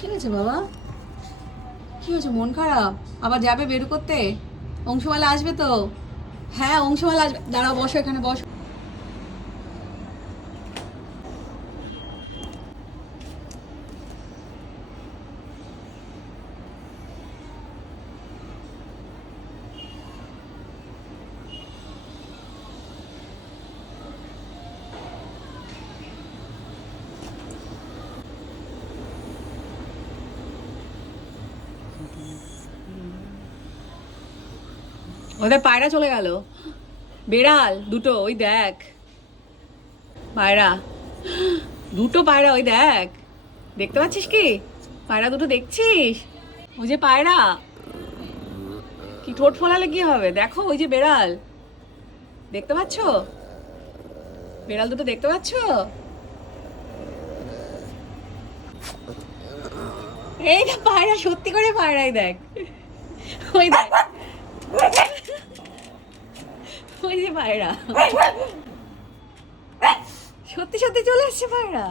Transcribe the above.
কি হয়েছে বাবা? কি হয়েছে, মন খারাপ? আবার যাবে বের করতে? অংশমালা আসবে তো? হ্যাঁ অংশমালা আসবে দাঁড়াও, বসো এখানে, বসো। ওদের পায়রা চলে গেল। বেড়াল, দুটো, ওই দেখ। পায়রা। দুটো পায়রা, ওই দেখ। দেখতে পাচ্ছিস কি? পায়রা দুটো দেখছিস? ওই যে পায়রা। কি ঠোঁট ফোলালে কি হবে? দেখো, ওই যে বেড়াল। দেখতে পাচ্ছ? বেড়াল দুটো দেখতে পাচ্ছ? এই না পায়রা, সত্যি করে পায়রাই দেখ। ওই দেখ। ওই যে পায়রা। সত্যি সত্যি চলে আসছে পায়রা।